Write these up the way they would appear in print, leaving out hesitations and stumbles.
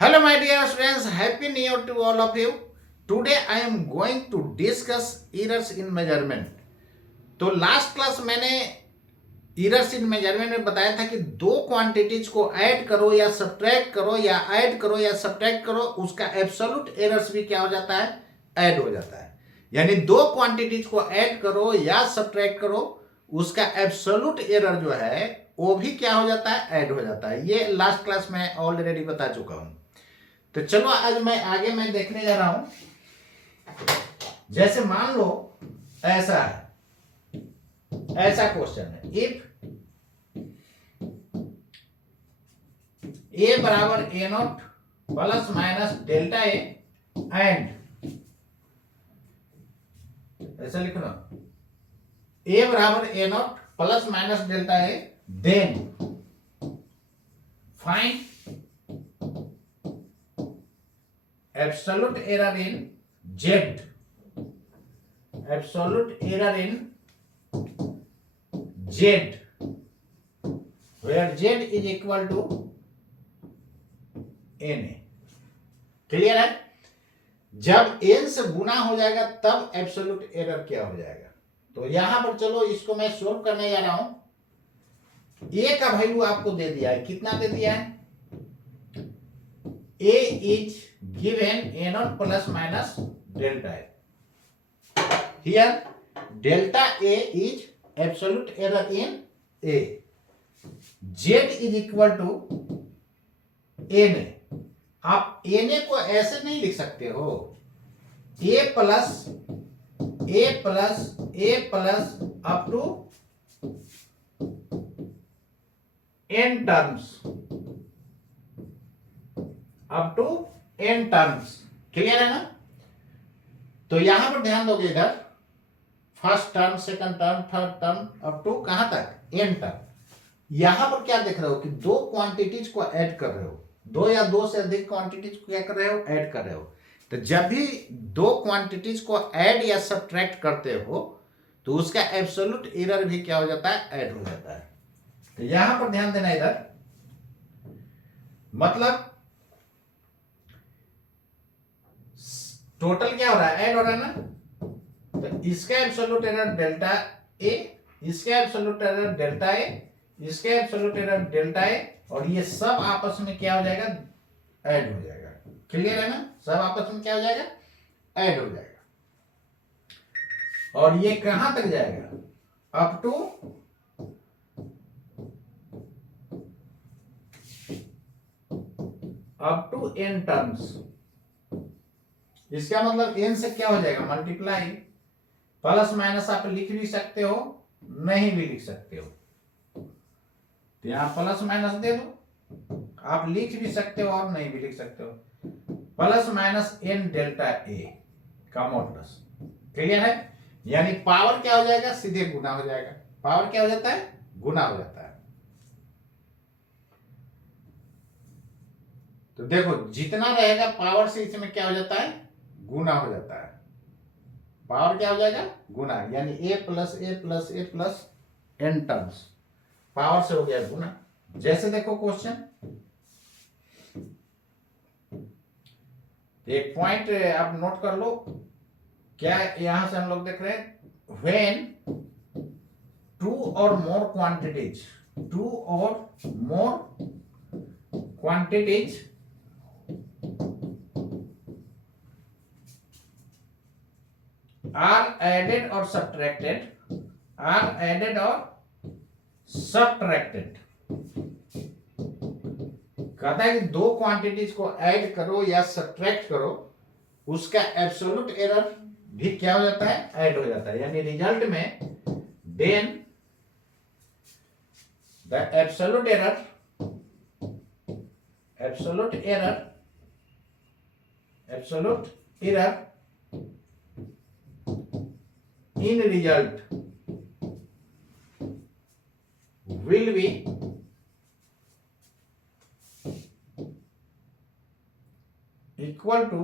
Hello, my dear friends. Happy New Year to all of you. Today I am going to discuss errors in measurement. तो last class मैंने errors in measurement में बताया था कि दो quantities को add करो या सब्ट्रैक्ट करो या ऐड करो या सब्ट्रैक्ट करो, उसका एब्सोल्यूट एरर्स भी क्या हो जाता है, ऐड हो जाता है। यानी दो क्वांटिटीज को ऐड करो या सब्ट्रैक्ट करो, उसका एब्सोल्यूट एरर जो है वो भी क्या हो जाता है, ऐड हो जाता है। ये लास्ट क्लास में ऑलरेडी बता चुका हूं। तो चलो आज मैं देखने जा रहा हूं। जैसे मान लो ऐसा है, ऐसा क्वेश्चन है, इफ ए बराबर A not plus minus delta A and, ऐसा लिखना, ए बराबर A not plus minus delta A, then find absolute error in Z, absolute error in Z, where Z is equal to NA। Clear है? जब n से गुना हो जाएगा तब absolute error क्या हो जाएगा। तो यहां पर चलो इसको मैं सोल्व करने जा रहा हूं। a का वैल्यू आपको दे दिया है, कितना दे दिया है, a is given a naught plus minus delta a. Here delta a is absolute error in a. Z is equal to na। आप na को ऐसे नहीं लिख सकते हो, a plus up to n terms, up to n terms. Clear है ना? तो यहां पर ध्यान दोगे, इधर first term, second term, third term, up to कहां तक, n टर्म। यहां पर क्या देख रहे हो कि दो क्वांटिटीज को ऐड कर रहे हो, दो या दो से अधिक क्वांटिटीज को क्या कर रहे हो, ऐड कर रहे हो। तो जब भी दो क्वांटिटीज को ऐड या सब्ट्रैक्ट करते हो तो उसका एब्सोल्यूट एरर भी क्या हो जाता है, ऐड हो जाता है। तो यहां पर ध्यान देना, इधर मतलब टोटल क्या हो रहा है, ऐड हो रहा है ना। तो इसका एब्सोल्यूट एरर डेल्टा ए, इसका एब्सोल्यूट एरर डेल्टा ए, इसका एब्सोल्यूट एरर डेल्टा ए, और ये सब आपस में क्या हो जाएगा, ऐड हो जाएगा। क्लियर है ना? सब आपस में क्या हो जाएगा, ऐड हो जाएगा। और ये कहां तक जाएगा, अप टू n टर्म्स। इसका मतलब n से क्या हो जाएगा, मल्टीप्लाई, प्लस माइनस आप लिख भी सकते हो, नहीं भी लिख सकते हो। तो यहां प्लस माइनस दे दो, आप लिख भी सकते हो और नहीं भी लिख सकते हो, plus minus n delta A का मॉडुलस। क्लियर है? यानी पावर क्या हो जाएगा, सीधे गुना हो जाएगा। पावर क्या हो जाता है, गुना हो जाता है। तो देखो जितना रहेगा पावर से इसमें क्या हो जाता है, गुना हो जाता है। पावर क्या हो जाएगा, गुना, यानी a plus A plus A plus n terms, power से हो गया गुना। जैसे देखो क्वेश्चन, एक पॉइंट आप नोट कर लो, क्या यहां से हम लोग देख रहे हैं, व्हेन टू और मोर क्वांटिटीज, टू और more quantities are added or subtracted, are added or subtracted। कहता है कि दो क्वांटिटीज को ऐड करो या सब्ट्रैक्ट करो, उसका एब्सोल्यूट एरर भी क्या हो जाता है, ऐड हो जाता है। यानी रिजल्ट में then the absolute error in result will be equal to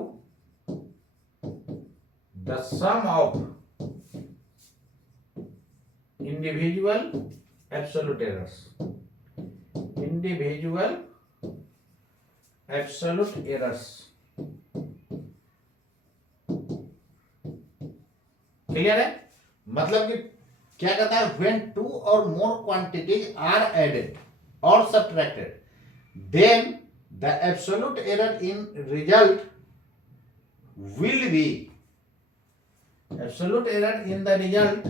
the sum of individual absolute errors, individual absolute errors. Clear है? मतलब कि क्या कहता है, व्हेन टू और मोर क्वांटिटीज आर एडेड और subtracted then the absolute error in result will be absolute error in the result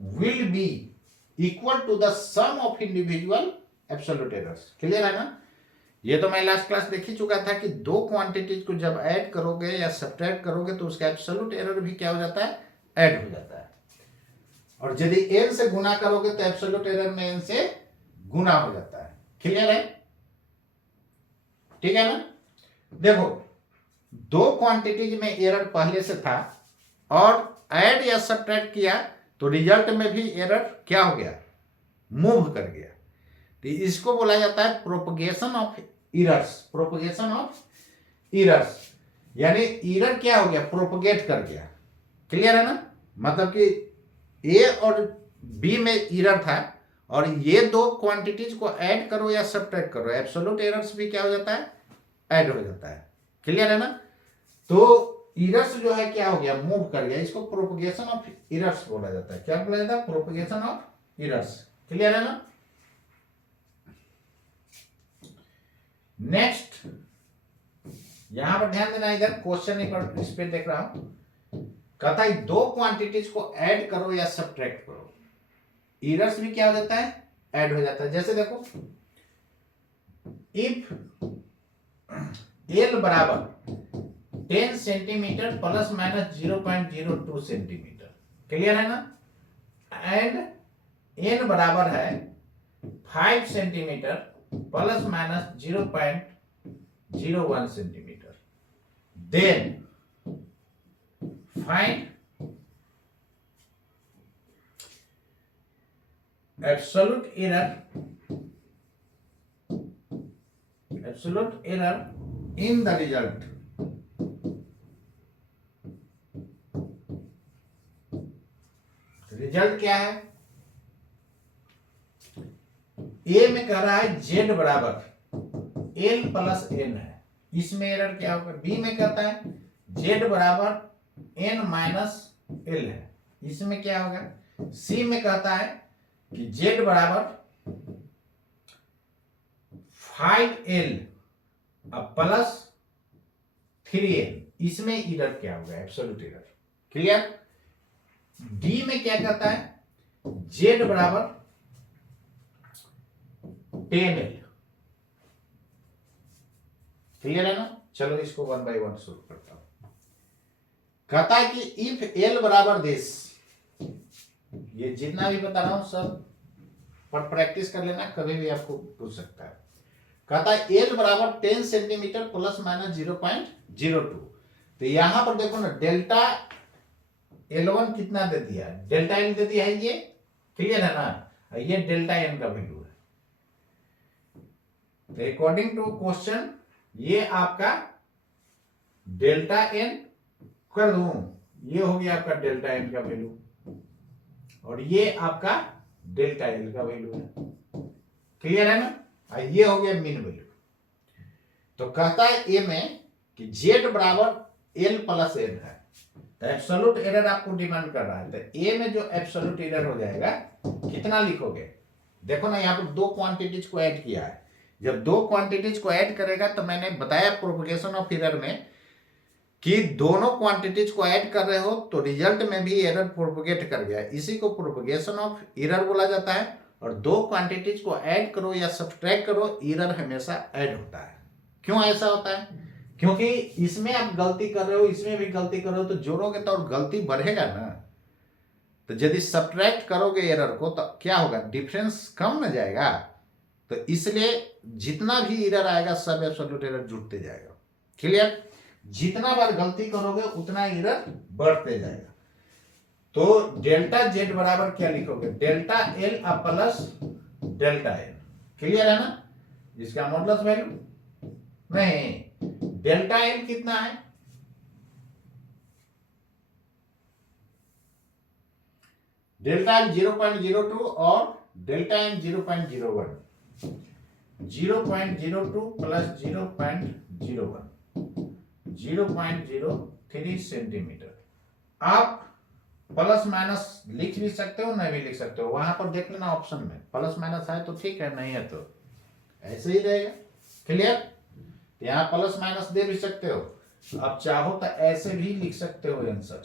will be equal to the sum of individual absolute errors। Clear है ना? ये तो मैं last class देख ही चुका था कि दो क्वांटिटीज को जब ऐड करोगे या सब्ट्रैक्ट करोगे तो उसका एब्सोल्यूट एरर भी क्या हो जाता है, ऐड हो जाता है। और यदि n से गुना करोगे तो एब्सोल्यूट एरर में n से गुना हो जाता है। क्लियर है? ठीक है ना? देखो, दो क्वांटिटीज में एरर पहले से था और ऐड या सब्ट्रैक्ट किया तो रिजल्ट में भी एरर क्या हो गया, मूव कर गया। तो इसको बोला जाता है propagation of errors. Propagation of errors यानी एरर क्या हो गया, प्रोपगेट कर गया। क्लियर है ना? मतलब कि ए और बी में एरर था और ये दो क्वांटिटीज को ऐड करो या सब्ट्रैक्ट करो, एब्सोल्यूट एरर्स भी क्या हो जाता है, ऐड हो जाता है। क्लियर है ना? तो एरर्स जो है क्या हो गया, मूव कर गया। इसको प्रोपगेशन ऑफ एरर्स बोला जाता है। क्या बोला जाता है, प्रोपगेशन ऑफ एरर्स। क्लियर है ना? नेक्स्ट यहां पर ध्यान देना, इधर क्वेश्चन एक बार इस पे देख रहा हूं। कहता है दो क्वांटिटीज को ऐड करो या सब्ट्रैक्ट करो, एरर्स भी क्या हो जाता है, ऐड हो जाता है। जैसे देखो, इफ एल बराबर 10 centimetre plus minus 0.02 centimetre, clear है ना? एंड एन बराबर है 5 centimetre plus minus 0.01 centimetre, then find absolute error in the result। Result क्या है, ए में कह रहा है जेड बराबर एल प्लस एन है, इसमें एरर क्या होगा। बी में कहता है जेड बराबर एन माइनस एल है, इसमें क्या होगा। सी में कहता है कि जेड बराबर 5l प्लस 3l, इसमें एरर क्या होगा, एब्सोल्यूट एरर। क्लियर? डी में क्या कहता है, जेड बराबर 10l। क्लियर है ना? चलो इसको वन बाय वन शुरू करता हूं। कहता है कि इफ एल बराबर दिस, ये जितना भी बता रहा हूं सब पर प्रैक्टिस कर लेना, कभी भी आपको पूछ सकता है। कहता है एल बराबर 10 सेंटीमीटर प्लस माइनस 0.02। तो यहां पर देखो ना, डेल्टा L1 कितना दे दिया है, डेल्टा एल दे दिया है ये। क्लियर है ना? ये डेल्टा एन का वैल्यू है। तो अकॉर्डिंग टू क्वेश्चन ये आपका डेल्टा एन कर दूं, ये हो गया आपका डेल्टा एन का वैल्यू और ये आपका डेल्टा एल का वैल्यू है। क्लियर है ना? ये हो गया मीन वैल्यू। तो कहता है ए में कि जेड बराबर एल प्लस एन है, तो एब्सोल्यूट एरर आपको डिमांड कर रहा है। तो ए में जो एब्सोल्यूट एरर हो जाएगा कितना लिखोगे, देखो ना यहाँ पर दो क्वांटिटीज को ऐड किया है। जब दो क्वांटिटीज को ऐड करेगा तो मैंने बताया प्रोपगेशन ऑफ एरर में कि दोनों क्वांटिटीज को ऐड कर रहे हो तो रिजल्ट में भी एरर प्रोपगेट कर गया, इसी को प्रोपगेशन ऑफ एरर बोला जाता है। और दो क्वांटिटीज को ऐड करो या सब्ट्रैक्ट करो, एरर हमेशा ऐड होता है। क्यों ऐसा होता है? क्योंकि इसमें आप गलती कर रहे हो, इसमें भी गलती कर रहे हो, तो जोड़ोगे तो और गलती बढ़ेगा ना। तो यदि सब्ट्रैक्ट करोगे एरर को तो क्या होगा, डिफरेंस कम न जाएगा। तो इसलिए जितना भी एरर आएगा सब एब्सोल्यूट एरर जुड़ते जाएगा। क्लियर? जितना बार गलती करोगे उतना एरर बढ़ते जाएगा। तो डेल्टा जेड बराबर क्या लिखोगे, delta L plus delta N. Clear है ना? इसका मॉडुलस वैल्यू नहीं, डेल्टा एन कितना है, डेल्टा एल 0.02 और डेल्टा एन 0.01। 0.02 plus 0.01, 0.03 centimetre. आप प्लस माइनस लिख भी सकते हो, नहीं भी लिख सकते हो, वहां पर देख लेना ऑप्शन में, प्लस माइनस है तो ठीक है, नहीं है तो ऐसे ही रहेगा। क्लियर? यहाँ प्लस माइनस दे भी सकते हो, आप चाहो तो ऐसे भी लिख सकते हो answer,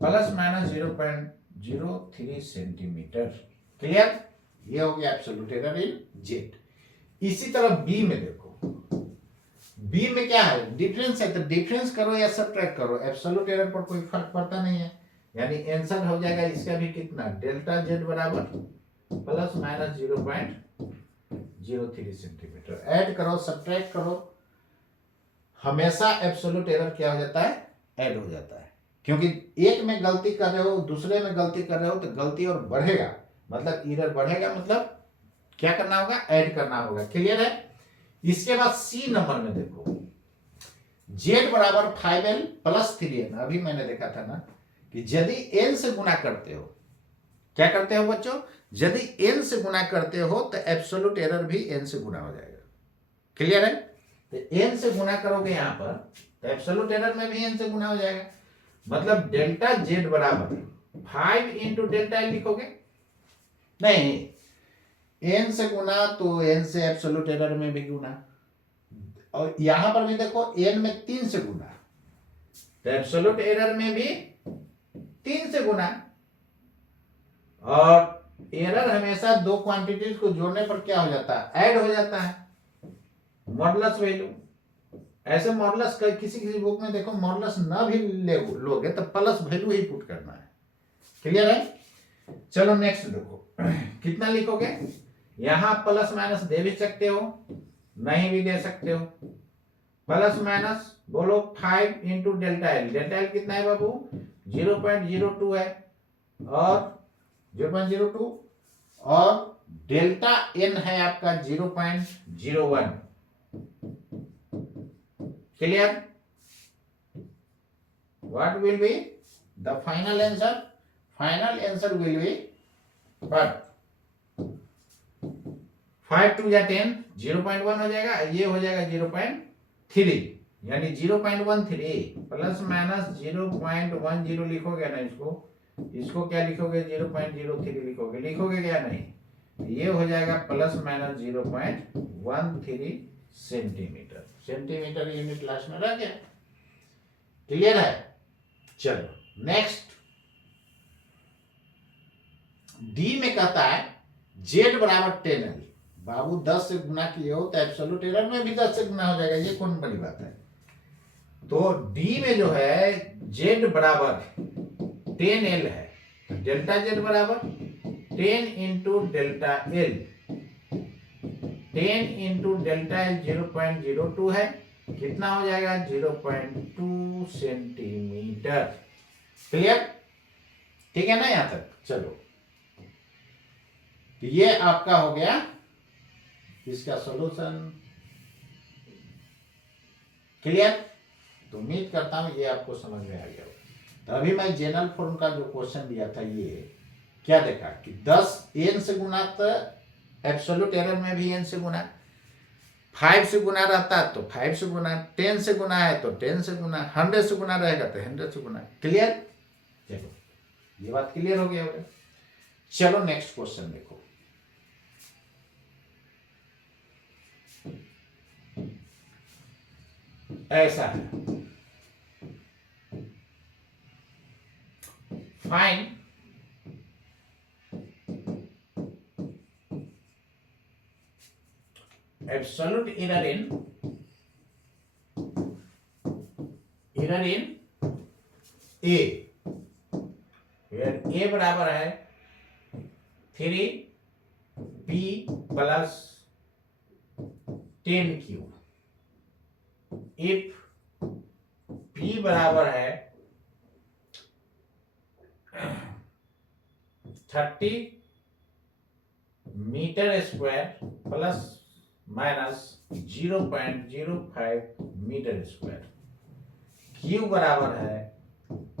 plus minus 0.03 centimetre. Clear? ये हो गया एब्सोल्यूट एरर इन जेड। इसी तरह बी में देखो, बी में क्या है, डिफरेंस है, तो डिफरेंस करो या सब्ट्रैक्ट करो, एब्सोल्यूट एरर पर कोई फर्क पड़ता नहीं है। यानी आंसर हो जाएगा इसका भी कितना, डेल्टा जेड बराबर प्लस माइनस 0.03 सेंटीमीटर। ऐड करो सब्ट्रैक्ट करो, हमेशा एब्सोल्यूट एरर क्या हो जाता है, ऐड हो जाता है। क्योंकि एक में गलती कर रहे हो, दूसरे में गलती कर रहे हो, तो गलती और बढ़ेगा, मतलब एरर बढ़ेगा, मतलब क्या करना होगा, ऐड करना होगा। क्लियर है? इसके बाद सी नंबर में देखो, z बराबर 5l प्लस 3n। अभी मैंने देखा था ना कि यदि n से गुना करते हो, क्या करते हो बच्चों, यदि n से गुना करते हो तो एब्सोल्यूट एरर भी n से गुना हो जाएगा। क्लियर है? तो n से गुना करोगे यहां पर, तो एब्सोल्यूट एरर में भी n से गुना हो जाएगा। मतलब डेल्टा z बराबर 5 इंटू डेल्टा l लिखोगे, नहीं, n से गुना तो n से एब्सोल्यूट एरर में भी गुना, और यहां पर भी देखो n में 3 से गुना, तो एब्सोल्यूट एरर में भी 3 से गुना। और एरर हमेशा दो क्वांटिटीज को जोड़ने पर क्या हो जाता है, ऐड हो जाता है, मॉडुलस वैल्यू। ऐसे मॉडुलस किसी किसी बुक में देखो मॉडुलस ना भी लोगे तो प्लस वैल्यू ही पुट करना है। क्लियर है? चलो नेक्स्ट देखो, कितना लिखोगे, यहां प्लस माइनस दे भी सकते हो, नहीं भी दे सकते हो। प्लस माइनस बोलो 5 into delta L, delta L कितना है बाबू, 0.02 है, और 0.02, और डेल्टा एन है आपका 0.01। Clear? What will be the final answer? Final answer will be what, 5 2 या 10, 0.1 हो जाएगा, ये हो जाएगा 0.3, यानी 0.13 प्लस माइनस 0.10 लिखोगे ना, इसको क्या लिखोगे, 0.03 लिखोगे क्या, नहीं, ये हो जाएगा plus minus 0.13 centimetre. Centimetre unit last में रह गया। क्लियर है? चलो नेक्स्ट, डी में कहता है z बराबर 10l। बाबू 10 से गुना किए हो तो एब्सोल्यूट एरर में भी 10 से गुना हो जाएगा, ये कौन बड़ी बात है। तो डी में जो है z बराबर 10l है, तो डेल्टा z बराबर 10 into delta L, 10 into delta L 0.02 है, कितना हो जाएगा, 0.2 सेंटीमीटर। क्लियर? ठीक है ना यहां तक? चलो, तो ये आपका हो गया इसका सॉल्यूशन। क्लियर? तो उम्मीद करता हूं ये आपको समझ में आ गया। तो अभी मैं जनरल फॉर्म का जो क्वेश्चन दिया था, ये क्या देखा कि 10 n से गुना, तो एब्सोल्यूट एरर में भी n से गुना, 5 से गुना रहता है तो 5 से गुना, 10 से गुना है तो 10 से गुना, 100 से गुना रहेगा तो 100 से गुना। क्लियर? चलो, ये बात क्लियर हो गया होगा। चलो नेक्स्ट क्वेश्चन देखो, ऐसा है, find absolute error in A, where A बराबर है 3p plus 10q। If p बराबर है 30 metre square plus minus 0.05 metre square, q बराबर है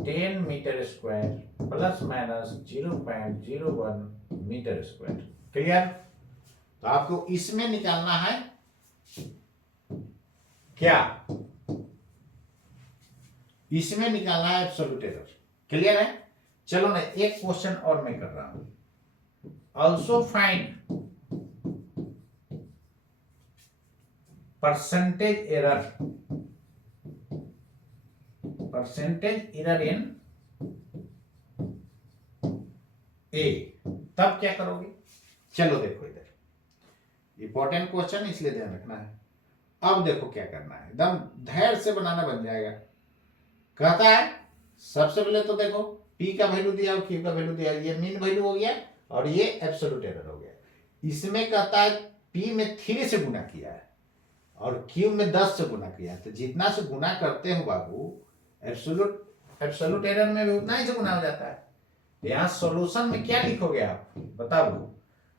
10 metre square plus minus 0.01 metre square. Clear? तो आपको इसमें निकालना है क्या, इसमें निकालना है एब्सोल्यूट एरर। क्लियर है? चलो ना एक क्वेश्चन और मैं कर रहा हूं, also find percentage error in A. तब क्या करोगे? चलो देखो इधर इंपॉर्टेंट क्वेश्चन, इसलिए ध्यान रखना है। अब देखो क्या करना है, एकदम धैर्य से बनाना बन जाएगा। कहता है सबसे पहले तो देखो P का वैल्यू दिया और Q का वैल्यू दिया, ये मीन वैल्यू हो गया और ये एब्सोल्यूट एरर हो गया। इसमें कहता है P में 3 से गुना किया है और Q में 10 से गुना किया है, तो जितना से गुना करते हो बाबू एब्सोल्यूट एरर में भी उतना ही से गुना हो जाता है। यहाँ सॉल्यूशन में क्या लिखोगे आप बताओ?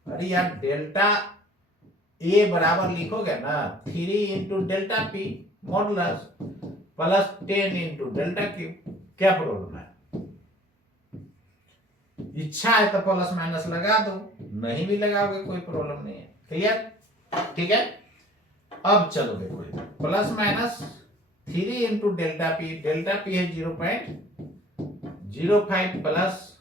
अरे यार डेल्टा ए बराबर लिखोगे ना 3 into delta P modulus plus 10 into delta Q. क्या प्रॉब्लम है? इच्छा है तो प्लस माइनस लगा दो, नहीं भी लगाओगे कोई प्रॉब्लम नहीं है। क्लियर? ठीक है। अब चलो देखो plus minus 3 into delta P है 0.05 प्लस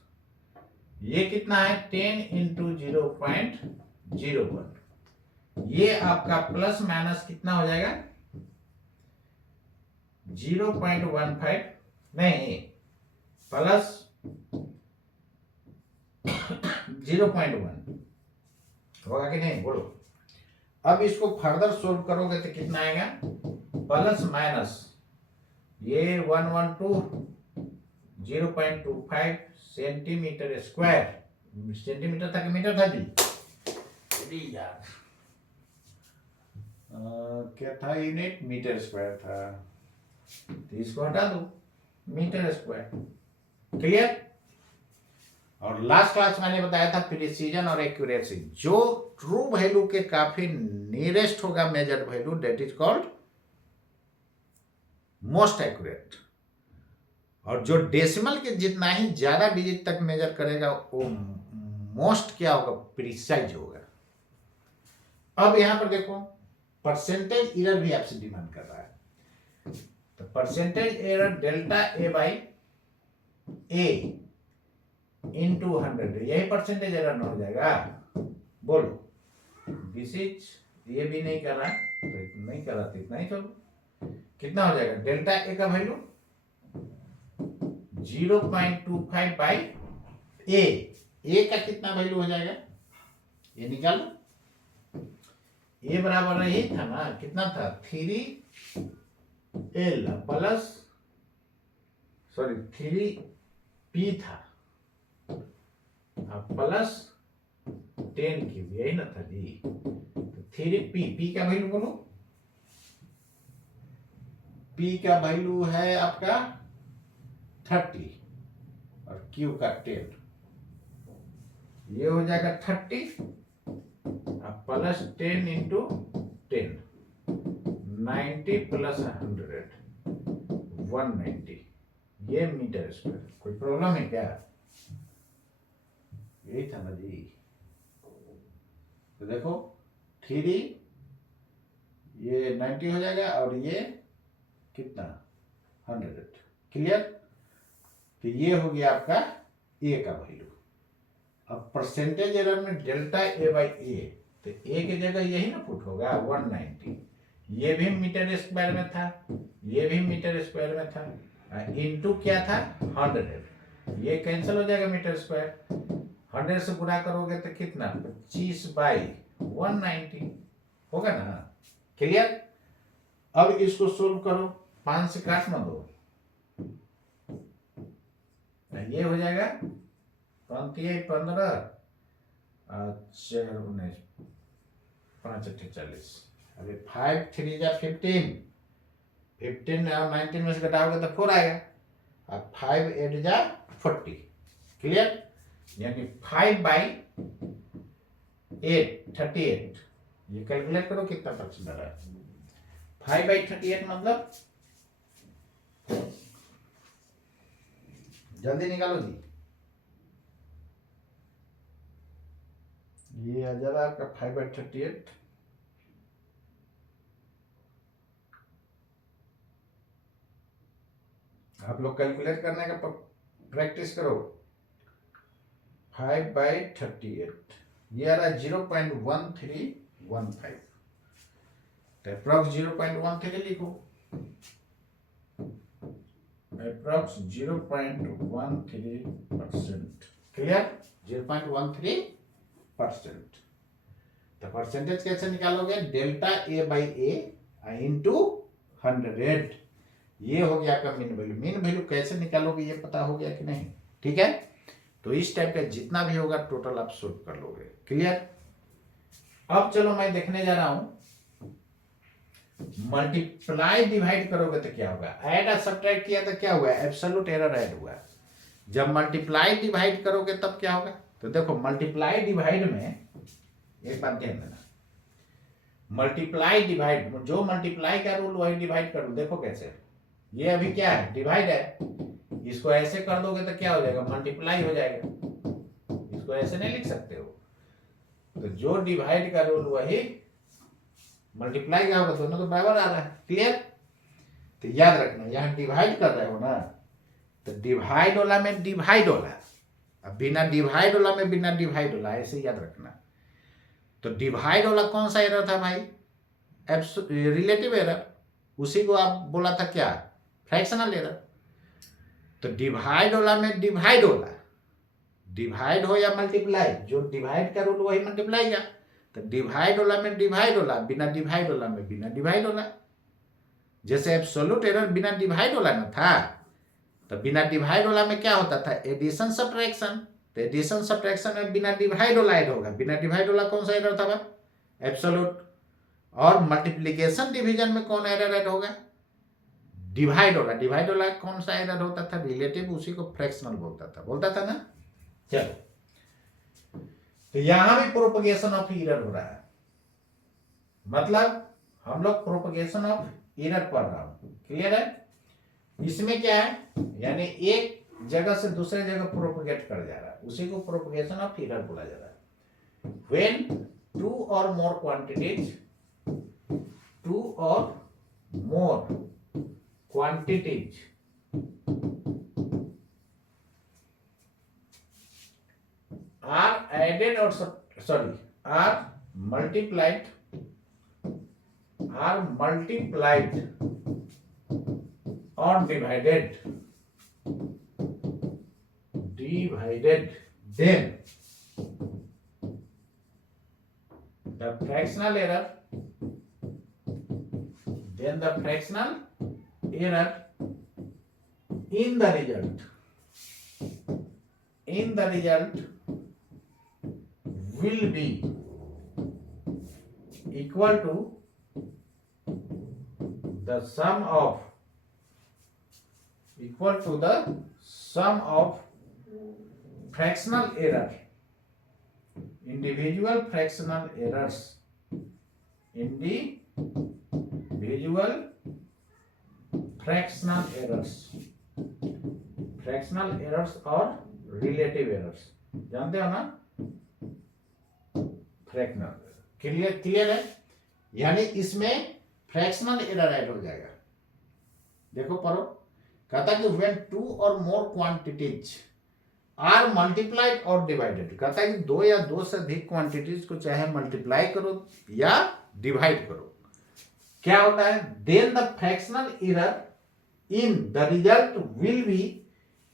ये कितना है 10 इंटू 0.01, ये आपका प्लस माइनस कितना हो जाएगा 0.15 नहीं प्लस 0.1 होगा कि नहीं बोलो। अब इसको फर्दर सोल्व करोगे तो कितना आएगा प्लस माइनस ये 0.25 सेंटीमीटर स्क्वायर, सेंटीमीटर था कि मीटर था जी यार क्या था यूनिट, मीटर स्क्वायर था, तो इसको हटा दो मीटर स्क्वायर। क्लियर? और लास्ट क्लास मैंने बताया था प्रिसीजन और एक्यूरेसी, जो ट्रू वैल्यू के काफी नियरेस्ट होगा measured value that is called most accurate, और जो डेसिमल के जितना ही ज्यादा डिजिट तक मेजर करेगा वो मोस्ट क्या होगा प्रिसाइज होगा। अब यहां पर देखो परसेंटेज एरर भी आपसे डिमांड कर रहा है, तो percentage error delta A by A into 100, यही परसेंटेज एरर ना हो जाएगा? बोलो दिस इज, ये भी नहीं कर रहा है तो नहीं कर रहा तो इतना ही चलो। कितना हो जाएगा डेल्टा ए का वैल्यू 0.25 बाई ए का कितना वैल्यू हो जाएगा ये निकालो। ए बराबर यही था ना, कितना था 3L प्लस 3P था प्लस 10 क्यूब, यही ना था जी। तो 3P का वैल्यू बोलो, P का वैल्यू है आपका 30 और Q का 10, ये हो जाएगा 30 प्लस 10 इंटू 10, 90 प्लस 100 190, ये मीटर स्क्वायर। कोई प्रॉब्लम है क्या? यही था ना जी। तो देखो 3 ये 90 हो जाएगा और ये कितना 100। क्लियर? तो ये हो गया आपका ए का वैल्यू। अब परसेंटेज एरर में डेल्टा ए बाई ए, तो ए की जगह यही ना पुट होगा 190, ये भी मीटर स्क्वायर में था, ये भी मीटर स्क्वायर में था, इनटू क्या था 100, ये कैंसिल हो जाएगा मीटर स्क्वायर, 100 से गुणा करोगे तो कितना 25 बाई 190 होगा ना। क्लियर? अब इसको सोल्व करो, 5 से काट मत दो, ये हो जाएगा 15 4 19 5 8 40, अभी 5 3 जा 15 और 19 में से घटाओगे तो 4 आएगा, अब 5 8 जा 40। क्लियर? यानी 5 बाई 8 38, ये कैलकुलेट करो कितना परसेंट आ रहा है। 5 बाई 38 मतलब जल्दी निकालो जी, ये आ जाएगा आपका 5/38। आप लोग कैलकुलेट करने का प्रैक्टिस करो। 5/38 ये आ रहा है 0.1315, तो अप्रॉक्स 0.13 लिखो, अप्रॉक्स 0.13%। क्लियर? 0.13%। तो परसेंटेज कैसे निकालोगे? Delta A by A into 100। ये हो गया आपका मीन वैल्यू। मीन वैल्यू कैसे निकालोगे ये पता हो गया कि नहीं? ठीक है, तो इस टाइप का जितना भी होगा टोटल आप सोल्व कर लोगे। क्लियर? अब चलो मैं देखने जा रहा हूं, मल्टीप्लाई डिवाइड करोगे तो क्या होगा। ऐड और सब्ट्रैक्ट किया तो क्या हुआ? एब्सोल्यूट एरर ऐड हुआ। जब मल्टीप्लाई डिवाइड करोगे तब क्या होगा? तो देखो मल्टीप्लाई डिवाइड में एक बात ध्यान देना, मल्टीप्लाई डिवाइड, जो मल्टीप्लाई का रूल वही डिवाइड करो। देखो कैसे, ये अभी क्या है? डिवाइड है। इसको ऐसे कर दोगे तो क्या हो जाएगा? मल्टीप्लाई हो जाएगा। इसको ऐसे नहीं लिख सकते हो। तो जो डिवाइड का रूल वही मल्टीप्लाई का होगा, दोनों तो बराबर आ रहा है। क्लियर? तो याद रखना, यहां डिवाइड कर रहे हो ना, तो डिवाइड वाला में डिवाइड वाला, अब बिना डिवाइड वाला में बिना डिवाइड वाला, ऐसे याद रखना। तो डिवाइड वाला कौन सा एरर था भाई? Relative error. उसी को आप बोला था क्या? Fractional error. तो डिवाइड वाला में डिवाइड वाला, डिवाइड हो या मल्टीप्लाई, जो डिवाइड का रूल वही मल्टीप्लाई का। तो डिवाइड वाला में डिवाइड वाला, बिना डिवाइड वाला में बिना डिवाइड वाला। जैसे एब्सोल्यूट एरर बिना डिवाइड वाला ना था, तो बिना डिवाइड वाला में क्या होता था? Addition subtraction. तो एडिशन सब्ट्रैक्शन में बिना डिवाइड वाला ऐड होगा। बिना डिवाइड वाला कौन सा एरर था? एब्सोल्यूट। और मल्टीप्लिकेशन डिवीजन में कौन एरर ऐड होगा? डिवाइड वाला। डिवाइड वाला कौन सा एरर होता था? रिलेटिव, उसी को फ्रैक्शनल बोलता था ना। चलो, तो यहां भी प्रोपगेशन ऑफ एरर हो रहा है, मतलब हम लोग प्रोपगेशन ऑफ एरर पढ़ रहा हूं। क्लियर है? इसमें क्या है, यानी एक जगह से दूसरे जगह प्रोपगेट कर जा रहा है, उसी को प्रोपगेशन ऑफ एरर बोला जा रहा है। व्हेन टू और मोर क्वांटिटीज, टू और more quantities are added or are multiplied or divided, then the fractional error in the result will be equal to the sum of fractional error, individual fractional errors और relative errors। जानते हो ना? Fractional. Clear है? यानी इसमें fractional error add हो जाएगा। देखो पढ़ो, कहता कि व्हेन टू और मोर क्वांटिटीज आर मल्टीप्लाइड और डिवाइडेड, कहता है कि दो या दो से अधिक क्वांटिटीज को चाहे मल्टीप्लाई करो या डिवाइड करो, क्या होता है? Then the fractional error in the result will be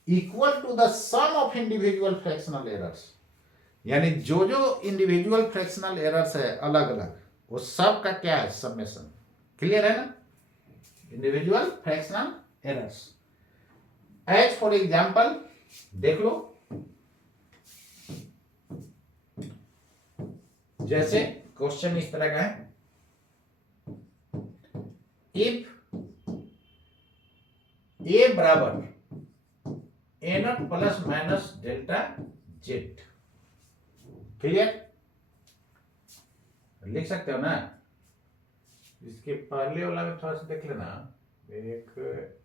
equal to the sum of individual fractional errors. यानी जो जो इंडिविजुअल फ्रैक्शनल एरर्स है अलग अलग, वो सब का क्या है? समेशन। क्लियर है ना? Individual fractional errors. As for example देख लो, जैसे क्वेश्चन इस तरह का है, इफ ए बराबर A not plus minus delta Z. Clear? लिख सकते हो ना? इसके पहले वाला में थोड़ा सा देख लेना, एक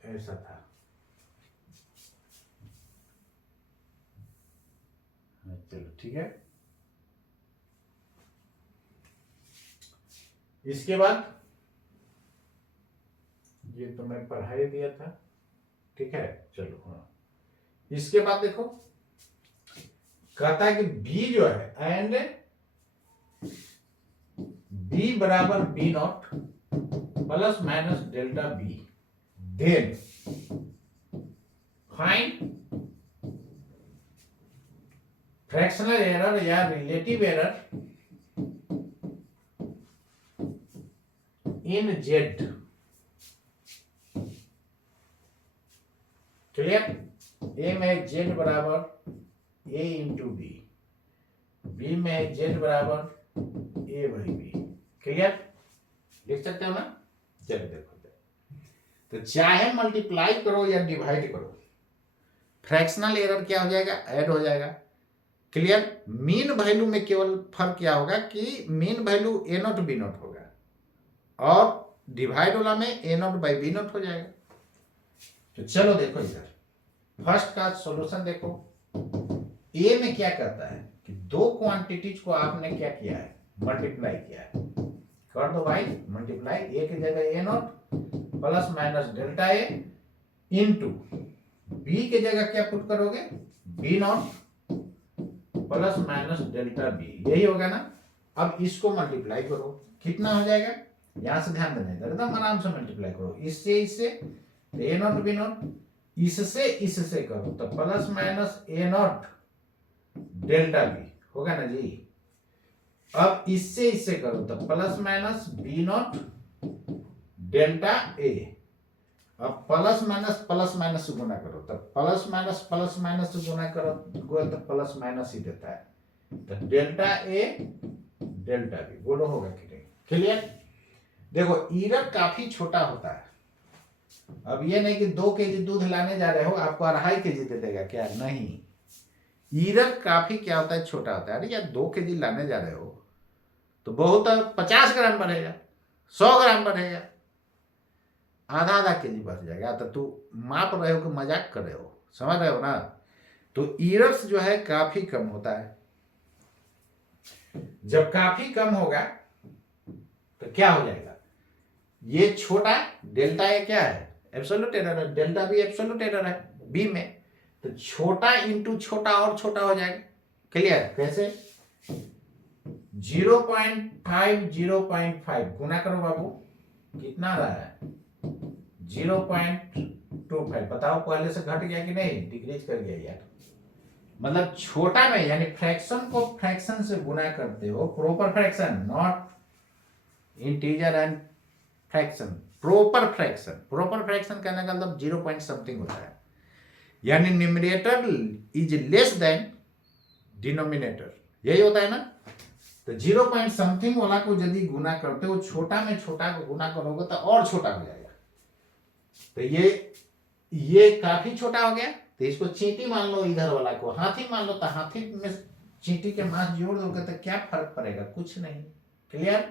ऐसा था। चलो ठीक है, इसके बाद ये तो मैं पढ़ा ही दिया था, ठीक है। चलो हाँ, इसके बाद देखो कहता है कि बी जो है एंड बी बराबर B naught plus minus delta B, then find fractional error या relative error in Z. Clear? A में जेड बराबर ए इंटू बी, बी में जेड बराबर ए बाई बी। क्लियर? लिख सकते हो ना? चलो देखो, तो चाहे मल्टीप्लाई करो या डिवाइड करो, फ्रैक्शनल एरर क्या हो जाएगा? ऐड हो जाएगा। क्लियर? मीन वैल्यू में केवल फर्क क्या होगा कि मीन वैल्यू ए नॉट बी नॉट होगा और डिवाइड वाला में ए नॉट बाई बी नॉट हो जाएगा। तो चलो देखो इधर फर्स्ट का सॉल्यूशन देखो। ए में क्या करता है कि दो क्वांटिटीज को आपने क्या किया है? मल्टीप्लाई किया है। कर दो भाई मल्टीप्लाई, ए की जगह A not plus minus delta A into B की जगह क्या पुट करोगे? B naught plus minus delta B, यही होगा ना। अब इसको मल्टीप्लाई करो, कितना हो जाएगा? यहां से ध्यान देना, इधर एकदम आराम से मल्टीप्लाई करो। इससे इससे ए नॉट बी नॉट, इससे इससे करो तो plus minus A naught delta B होगा ना जी। अब इससे इससे करो तो plus minus B naught delta A. अब प्लस माइनस से गुना करो तो प्लस माइनस से गुना करो तो प्लस माइनस ही देता है। तो डेल्टा ए डेल्टा बी बोलो होगा कि नहीं? क्लियर? देखो एरर काफी छोटा होता है। अब ये नहीं कि 2 केजी दूध लाने जा रहे हो आपको 2.5 केजी दे देगा, क्या? नहीं, एरर काफी क्या होता है? छोटा होता है। अरे यार 2 केजी लाने जा रहे हो तो बहुत 50 ग्राम बढ़ेगा, 100 ग्राम बढ़ेगा, आधा केजी बढ़ जाएगा। तो तू माप रहे हो कि मजाक कर रहे हो? समझ रहे हो ना? तो एरर्स जो है काफी कम होता है। जब काफी कम होगा तो क्या हो जाएगा? ये छोटा डेल्टा ए क्या है? एब्सोल्यूट एरर है। डेल्टा बी एब्सोल्यूट एरर है बी में, तो छोटा इंटू छोटा और छोटा हो जाएगा। क्लियर? कैसे? 0.5 0.5 गुना करो बाबू, कितना आ रहा है? 0.25। बताओ पहले से घट गया कि नहीं? डिक्रीज कर गया यार। मतलब छोटा में यानी फ्रैक्शन को फ्रैक्शन से गुना करते हो, proper fraction, not integer and fraction, proper fraction. Proper fraction कहने का मतलब 0 पॉइंट समथिंग होता है, यानी numerator is less than denominator, यही होता है ना। तो 0 पॉइंट समथिंग वाला को यदि गुना करते हो, छोटा में छोटा को गुना करोगे तो और छोटा हो जाएगा। तो ये काफी छोटा हो गया, तो इसको चींटी मान लो, इधर वाला को हाथी मान लो, तो हाथी में चींटी के मास जोड़ दोगे तो क्या फर्क पड़ेगा? कुछ नहीं। क्लियर?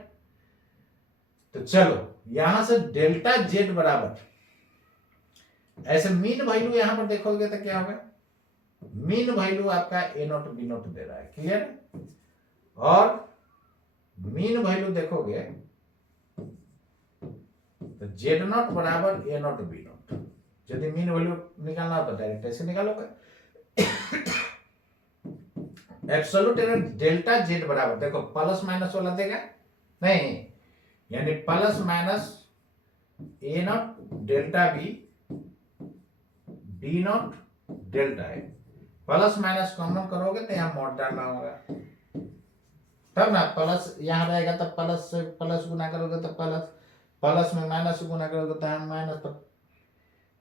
तो चलो यहां से डेल्टा जेड बराबर, ऐसे मीन वैल्यू यहां पर देखोगे तो क्या होगा? मीन वैल्यू आपका ए नॉट बी नॉट दे रहा है। क्लियर? और मीन वैल्यू देखोगे तो जेड नॉट बराबर ए नॉट बी नॉट। यदि मीन वैल्यू निकालना हो तो डायरेक्ट ऐसे निकालोगे। एब्सोल्यूट एरर डेल्टा जेड बराबर, देखो प्लस माइनस वाला देगा नहीं, यानी plus minus A naught delta B, B naught delta A. Plus minus common करोगे तो यहाँ मॉड डालना होगा, तब ना प्लस यहाँ रहेगा। तब प्लस से प्लस गुना करोगे तो प्लस, प्लस में माइनस से गुना करोगे तो यहाँ माइनस, तो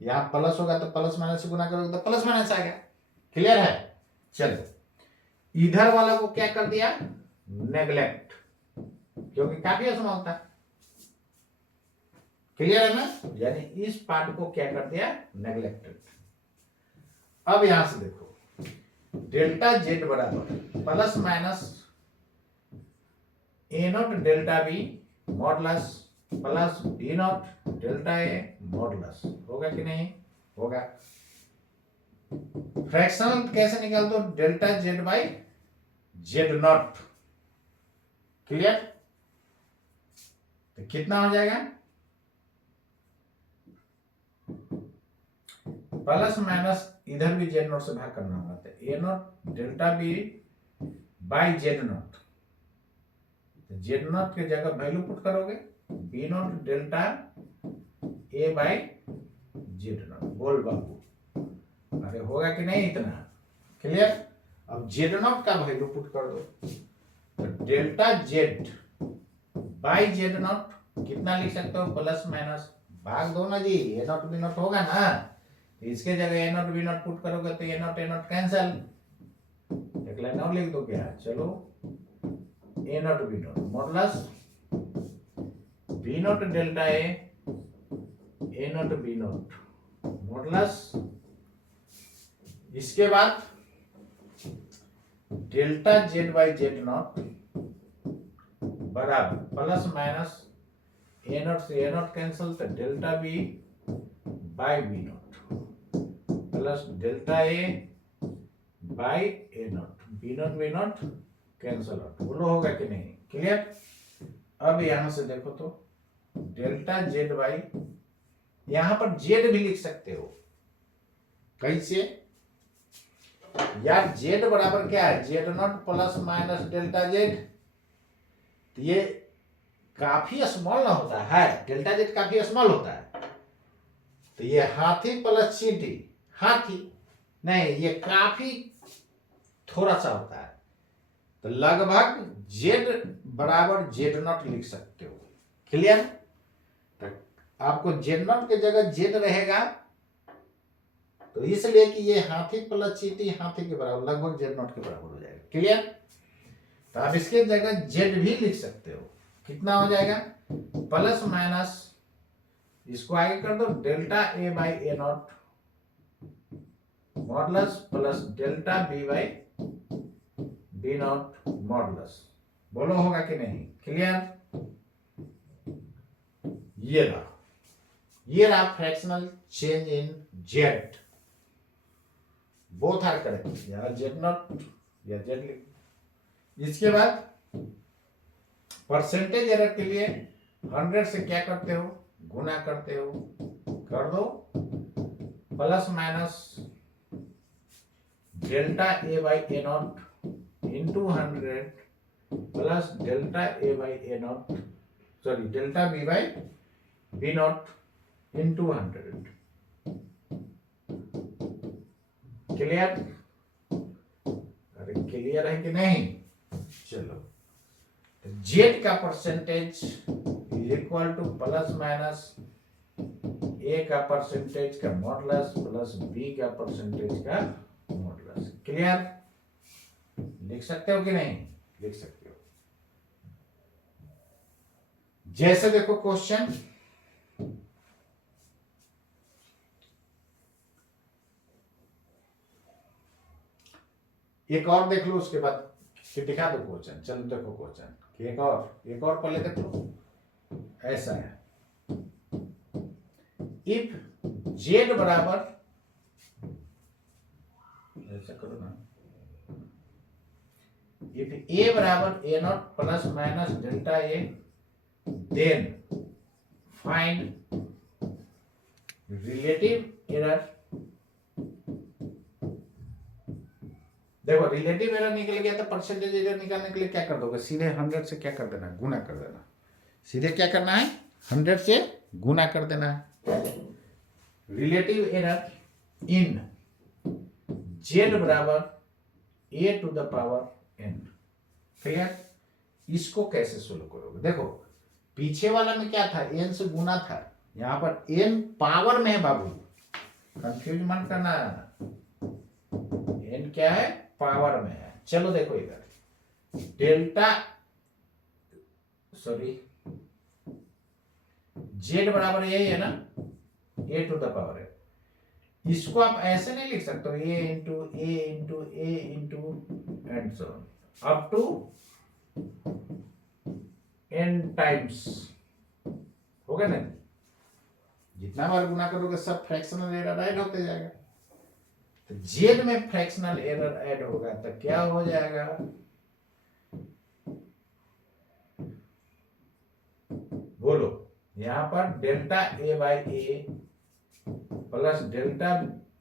यहाँ प्लस होगा तो प्लस माइनस से गुना करोगे तो प्लस माइनस आएगा। क्लियर है? चलो इधर वाला को क्या कर दिया? नेग्लेक्ट, क्योंकि काफी आसान होता है। क्लियर है ना? यानी इस पार्ट को क्या कर दिया? नेग्लेक्टेड। अब यहां से देखो डेल्टा जेड बराबर plus minus A naught delta B modulus plus B naught delta A modulus, होगा कि नहीं? होगा। फ्रैक्शनल कैसे निकाल दो? Delta Z by Z naught. Clear? तो कितना हो जाएगा, प्लस माइनस इधर भी जेड नॉट से भाग करना होगा, तो A naught delta B by Z naught, तो जेड नॉट की जगह वैल्यू पुट करोगे B naught delta A by Z naught. बोल बाबू, अरे होगा कि नहीं इतना, क्लियर। अब जेड नॉट का वैल्यू पुट कर दो, तो delta Z by Z naught कितना लिख सकते हो, प्लस माइनस भाग दो ना जी, ए नॉट बी नॉट होगा ना, इसके जगह A naught B not put करोगे तो ए नॉट कैंसल, एक लाइन और लिख दो क्या, चलो A naught B naught modulus B naught delta A naught B naught modulus, इसके बाद delta Z by Z naught बराबर प्लस माइनस ए नॉट से ए नॉट कैंसल, तो delta B by B naught plus delta A by A naught, B naught cancel out. बोलो होगा कि नहीं, clear. अब यहां से देखो तो डेल्टा जेड बाई, यहां पर जेड भी लिख सकते हो, कैसे यार, जेड बराबर क्या है, Z not plus minus delta Z, तो ये काफी स्मॉल ना होता है, डेल्टा जेड काफी स्मॉल होता है, तो ये हाथी प्लस चींटी, हाथी नहीं, ये काफी थोड़ा सा होता है, तो लगभग जेड बराबर जेड नॉट लिख सकते हो, क्लियर। तो आपको जेड नॉट की जगह जेड रहेगा, तो इसलिए कि ये हाथी प्लस चींटी हाथी के बराबर, लगभग जेड नॉट के बराबर हो जाएगा, क्लियर। तो आप इसके जगह जेड भी लिख सकते हो, कितना हो जाएगा, प्लस माइनस इसको आगे कर दो delta A by A naught modulus plus delta B by B naught modulus. बोलो होगा कि नहीं, क्लियर। ये रहा fractional change in Z, both are correct, या जेड नॉट या जेड लिख। इसके बाद परसेंटेज एरर के लिए 100 से क्या करते हो, गुना करते हो, कर दो plus minus delta A by A naught into 100 plus delta A by A naught, sorry delta B by B naught into 100, clear. अरे क्लियर है कि नहीं, चलो, जेड का percentage is equal to plus minus A का percentage का modulus plus B का percentage का मॉडुलस, क्लियर। लिख सकते हो कि नहीं, लिख सकते हो। जैसे देखो क्वेश्चन, एक और देख लो, उसके बाद फिर दिखा दो क्वेश्चन। चलो देखो क्वेश्चन, एक और पहले देख लो। ऐसा है, इफ जेड बराबर, ऐसा करो ना, इफ ए बराबर A not plus minus delta A, then find relative error. देखो रिलेटिव एरर निकल गया तो परसेंटेज एरर निकालने के लिए क्या कर दोगे, सीधे 100 से क्या कर देना, गुना कर देना। सीधे क्या करना है, 100 से गुना कर देना है। रिलेटिव एरर इन जेड बराबर A to the power N, clear. इसको कैसे सोल्व करोगे, देखो पीछे वाला में क्या था, एन से गुना था, यहां पर एन पावर में है बाबू, कंफ्यूज मत करना, एन क्या है, पावर में है। चलो देखो इधर डेल्टा, सॉरी जेड बराबर यही है ना, ए टू द पावर है, इसको आप ऐसे नहीं लिख सकते, A into A into A into and so up to N times, होगा ना। जितना बार गुना करोगे सब फ्रैक्शनल एरर ऐड होते जाएगा, तो जेड में फ्रैक्शनल एरर ऐड होगा तो क्या हो जाएगा, बोलो यहां पर delta A by A plus delta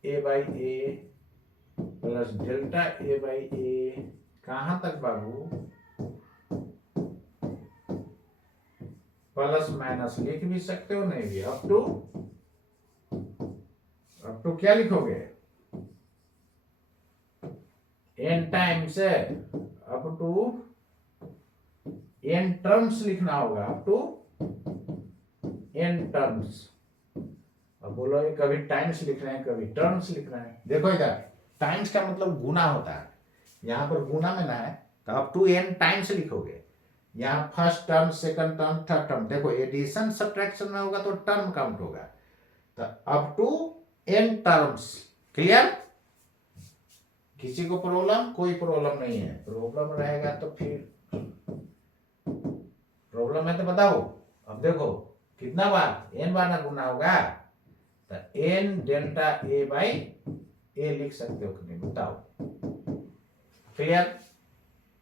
A by A plus delta A by A, कहां तक बाबू, प्लस माइनस लिख भी सकते हो, नहीं भी, अप टू क्या लिखोगे, n times up to n terms लिखना होगा, अप टू n टर्म्स। अब बोलो ये कभी टाइम्स लिख रहे हैं कभी टर्म्स लिख रहे हैं, देखो इधर टाइम्स का मतलब गुना होता है, यहां पर गुना में ना है तो अप टू n टाइम्स लिखोगे, यहाँ first term second term third term, देखो एडिशन सब्ट्रैक्शन में होगा तो टर्म काउंट होगा, तो up to n terms. Clear? किसी को प्रॉब्लम? कोई प्रॉब्लम नहीं है, प्रॉब्लम रहेगा तो फिर प्रॉब्लम है तो बताओ। अब देखो कितना बार, n बार ना गुना होगा, तो n delta a by a लिख सकते हो कि नहीं, बताओ। क्लियर?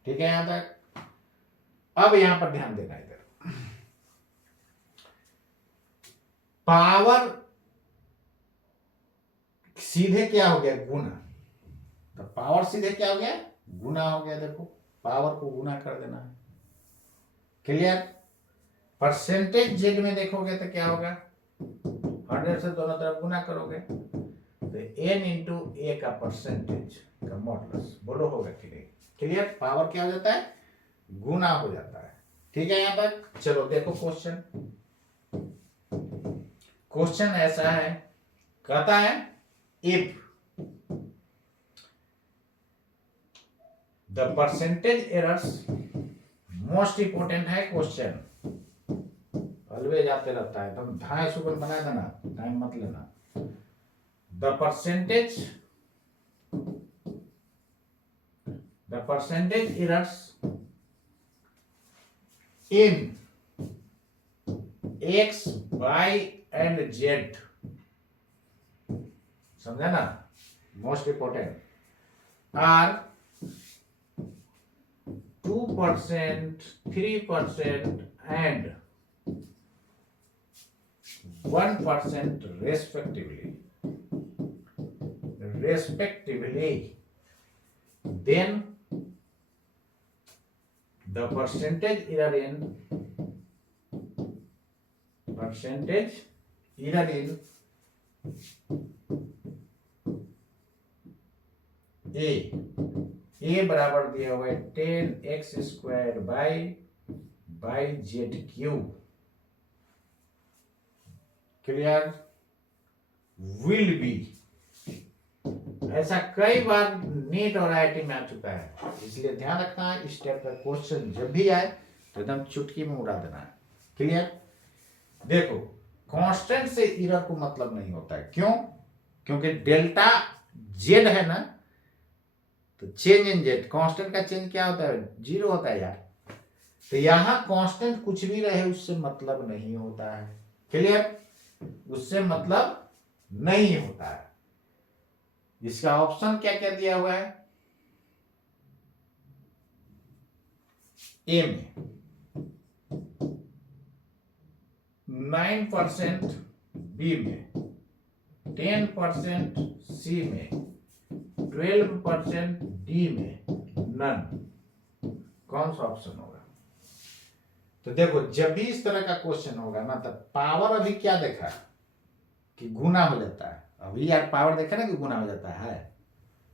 ठीक है यहां तक? अब यहां पर ध्यान देना, इधर पावर सीधे क्या हो गया, गुना, तो पावर सीधे क्या हो गया, गुना हो गया। देखो पावर को गुना कर देना है। क्लियर? परसेंटेज जेड में देखोगे तो क्या होगा, 100 से दोनों तरफ गुना करोगे तो n इंटू ए का परसेंटेज का मॉडुलस, बोलो होगा कि नहीं। क्लियर? पावर क्या हो जाता है, गुना हो जाता है। ठीक है यहां तक? चलो देखो क्वेश्चन, क्वेश्चन ऐसा है, कहता है if the percentage errors, most important है क्वेश्चन, ऑलवेज आते रहता है, तुम ढाई सुपर बनाया था ना, टाइम मत लेना। The percentage errors in x, y and z, समझा ना, most important, are 2%, 3% and 1% respectively, then the percentage error in ए बराबर दिया हुआ है 10x² by z³ clear, will be, ऐसा कई बार नीट और आईआईटी में आ चुका है, इसलिए ध्यान रखना है, इस टाइप का क्वेश्चन जब भी आए तो एकदम चुटकी में उड़ा देना है। क्लियर? देखो कांस्टेंट से एरर को मतलब नहीं होता है, क्यों? क्योंकि डेल्टा जेड है ना, तो चेंज इन जेड, कांस्टेंट का चेंज क्या होता है, 0 होता है यार, तो यहां कांस्टेंट कुछ भी रहे उससे मतलब नहीं होता है। क्लियर? उससे मतलब नहीं होता है। इसका ऑप्शन क्या क्या दिया हुआ है, ए में 9%, बी में 10%, सी में 12%, डी में नन, कौन सा ऑप्शन होगा? तो देखो जब भी इस तरह का क्वेश्चन होगा ना, तो पावर अभी क्या देखा कि गुना हो जाता है, अभी यार पावर देखा ना कि गुना हो जाता है।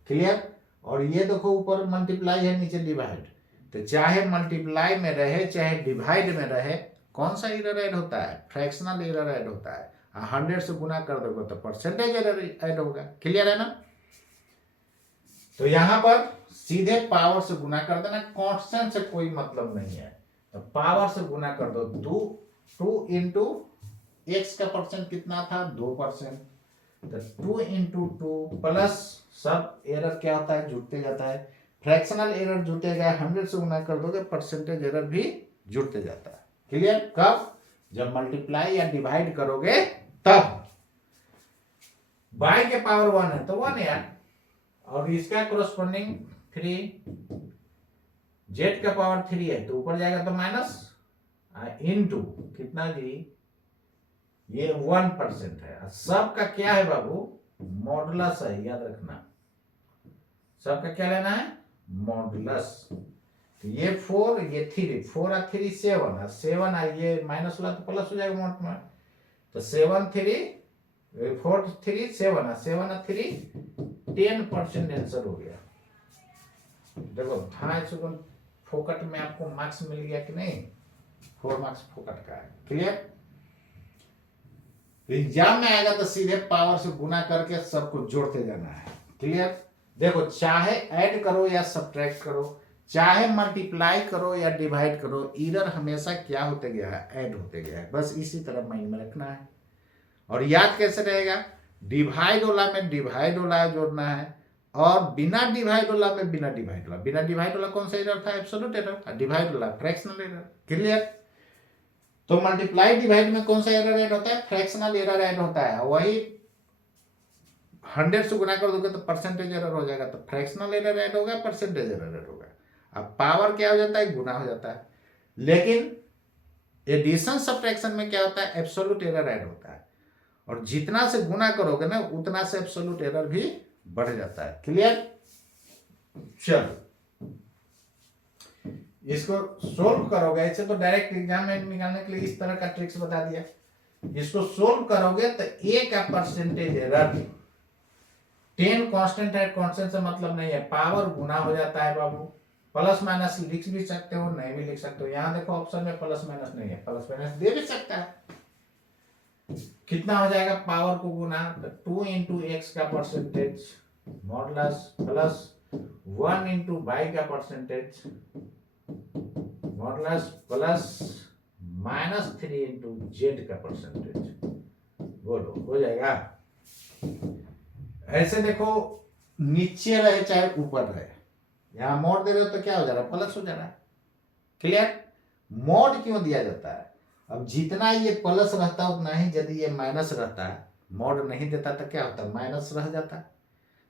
क्लियर? और ये देखो ऊपर मल्टीप्लाई है, नीचे डिवाइड, तो चाहे मल्टीप्लाई में रहे चाहे डिवाइड में रहे, कौन सा एरर ऐड होता है, फ्रैक्शनल एरर ऐड होता है। 100 से गुना कर दोगे तो परसेंटेज एरर ऐड होगा। क्लियर है ना? तो यहां पर सीधे पावर से गुना कर देना, कांस्टेंट से कोई मतलब नहीं है, तो पावर से गुना कर दो। 2 इंटू एक्स का परसेंट कितना था, 2%, तो 2 इंटू 2 प्लस, सब एरर क्या होता है, जुड़ते जाता है, फ्रैक्शनल एरर जुड़ते गए, 100 से गुना कर दोगे परसेंटेज एरर भी जुड़ते जाता है। क्लियर? कब? जब मल्टीप्लाई या डिवाइड करोगे तब। बाई के पावर 1 है तो 1 यार, और इसका कोरस्पोंडिंग 3, जेड का पावर 3 है तो ऊपर जाएगा तो माइनस, इनटू कितना जी, ये 1% है। सबका क्या है बाबू? मॉडुलस है, याद रखना। सबका क्या लेना है? मॉडुलस। तो ये 4, ये 3, 4 और 3 7 है, 7 है, ये माइनस वाला तो प्लस हो जाएगा मोट में। तो 7 3 4 3 7 है, 7 और 3 10% आंसर हो गया। देखो 2.5 सेकंड फोकट में आपको मार्क्स मिल गया कि नहीं? 4 मार्क्स फोकट का है। क्लियर? एग्जाम में आएगा तो सीधे पावर से गुना करके सबको जोड़ते जाना है। क्लियर? देखो चाहे ऐड करो या सब्ट्रैक्ट करो, चाहे मल्टीप्लाई करो या डिवाइड करो, एरर हमेशा क्या होते गया है? ऐड होते गया है। बस इसी तरह माइंड में रखना है। और याद कैसे रहेगा? डिवाइड वाला में डिवाइड वाला जोड़ना है, और बिना डिवाइड वाला में बिना डिवाइड वाला। बिना डिवाइड वाला कौन सा एरर था? Absolute error. और डिवाइड वाला फ्रैक्शनल एरर। क्लियर? तो मल्टीप्लाई डिवाइड में कौन सा एरर ऐड होता है? फ्रैक्शनल एरर ऐड होता है। वही 100 से गुना कर दोगे तो परसेंटेज एरर हो जाएगा, तो फ्रैक्शनल एरर ऐड होगा, परसेंटेज एरर ऐड होगा। अब पावर क्या हो जाता है? गुना हो जाता है। लेकिन एडिशन सब्ट्रैक्शन में क्या होता है? एब्सोल्यूट एरर ऐड होता है, और जितना से गुना करोगे ना उतना से एब्सोल्यूट एरर भी बढ़ जाता है। क्लियर? चलो इसको सोल्व करोगे। ऐसे तो डायरेक्ट एग्जाम में निकालने के लिए इस तरह का ट्रिक्स बता दिया। इसको सोल्व करोगे तो ए का परसेंटेज एरर 10 कांस्टेंट है, कांस्टेंट से मतलब नहीं है, पावर गुना हो जाता है बाबू। प्लस माइनस लिख भी सकते हो, नहीं भी लिख सकते हो। यहां देखो ऑप्शन में प्लस माइनस नहीं है, प्लस माइनस दे भी सकता है। कितना हो जाएगा? पावर को गुना, तो 2 इंटू एक्स का percentage modulus plus 1 into Y का percentage modulus plus -3 into Z का परसेंटेज। बोलो हो जाएगा? ऐसे देखो नीचे रहे चाहे ऊपर रहे, यहां मोड दे रहे हो तो क्या हो जा रहा है? प्लस हो जा रहा है। क्लियर? मोड क्यों दिया जाता है? अब जितना ये प्लस रहता है उतना ही यदि ये माइनस रहता है, मोड नहीं देता तो क्या होता है? माइनस रह जाता है।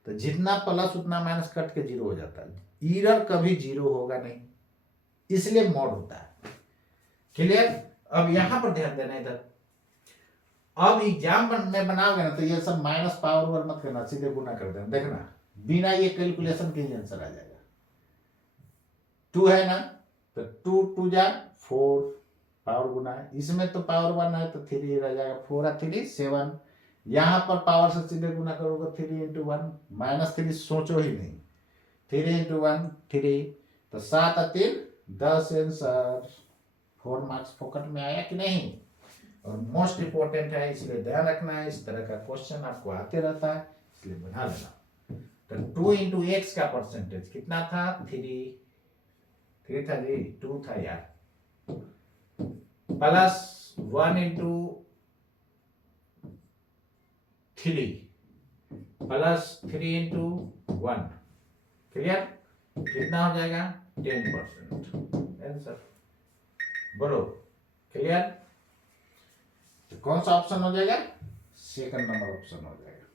तो जितना प्लस उतना माइनस कट के जीरो हो जाता है। एरर कभी जीरो होगा नहीं, इसलिए मोड होता है। क्लियर? अब यहां पर ध्यान देना इधर। अब एग्जाम में बनाओगे ना तो ये सब माइनस पावर वर मत करना, सीधे गुना कर देना। देखना बिना ये कैलकुलेशन के ही आंसर आ जाएगा। 2 है ना, तो 2 2 जा 4, पावर गुना है। इसमें तो पावर 1 है तो 3 रह जाएगा, 4 और 3 7। यहां पर पावर से सीधे गुना करोगे 3 इंटू 1, -3 सोचो ही नहीं, 3 इंटू 1 3, तो 7 और 3 10 आंसर। 4 मार्क्स फोकट में आया कि नहीं? और मोस्ट इंपोर्टेंट है, इसलिए ध्यान रखना है। इस तरह का क्वेश्चन आपको आते रहता है, इसलिए बना लेना। तो 2 इंटू एक्स का परसेंटेज कितना था? 3 था जी, 2 था यार, plus 1 into 3 plus 3 into 1। Clear? कितना हो जाएगा? 10% आंसर। बोलो क्लियर? तो कौन सा ऑप्शन हो जाएगा? सेकंड नंबर ऑप्शन हो जाएगा।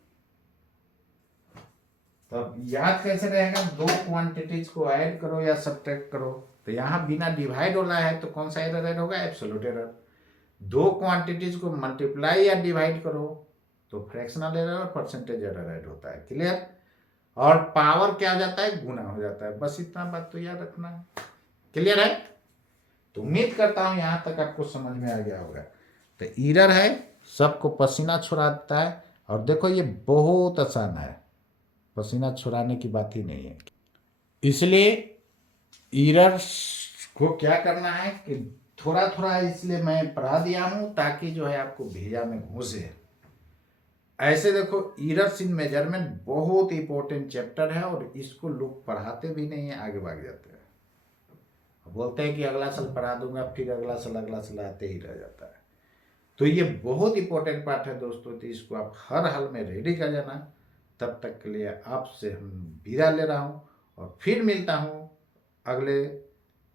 तो अब याद कैसे रहेगा? दो क्वांटिटीज को ऐड करो या सब्ट्रैक्ट करो, तो यहां बिना डिवाइड वाला है तो कौन सा एरर ऐड होगा? Absolute error. दो क्वांटिटीज को मल्टीप्लाई या डिवाइड करो तो फ्रैक्शनल एरर और परसेंटेज एरर ऐड होता है। क्लियर? और पावर क्या हो जाता है? गुना हो जाता है। बस इतना बात तो याद रखना है। क्लियर है? तो उम्मीद करता हूं यहां तक आपको समझ में आ गया होगा। तो एरर है, सबको पसीना छुड़ा देता है। और देखो ये बहुत आसान है, पसीना छुड़ाने की बात ही नहीं है। इसलिए एरर को क्या करना है कि थोड़ा थोड़ा इसलिए मैं पढ़ा दिया हूं ताकि जो है आपको भेजा में घुसे। ऐसे देखो एरर्स इन मेजरमेंट बहुत इंपॉर्टेंट चैप्टर है, और इसको लोग पढ़ाते भी नहीं है, आगे भाग जाते हैं। बोलते हैं कि अगला साल पढ़ा दूंगा, फिर अगला साल आते ही रह जाता है। तो ये बहुत इंपॉर्टेंट पार्ट है दोस्तों, तो इसको आप हर हाल में रेडी कर जाना। तब तक के लिए आपसे हम विदा ले रहा हूँ, और फिर मिलता हूँ अगले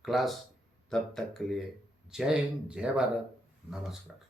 क्लास। तब तक के लिए जय हिंद, जय भारत, नमस्कार।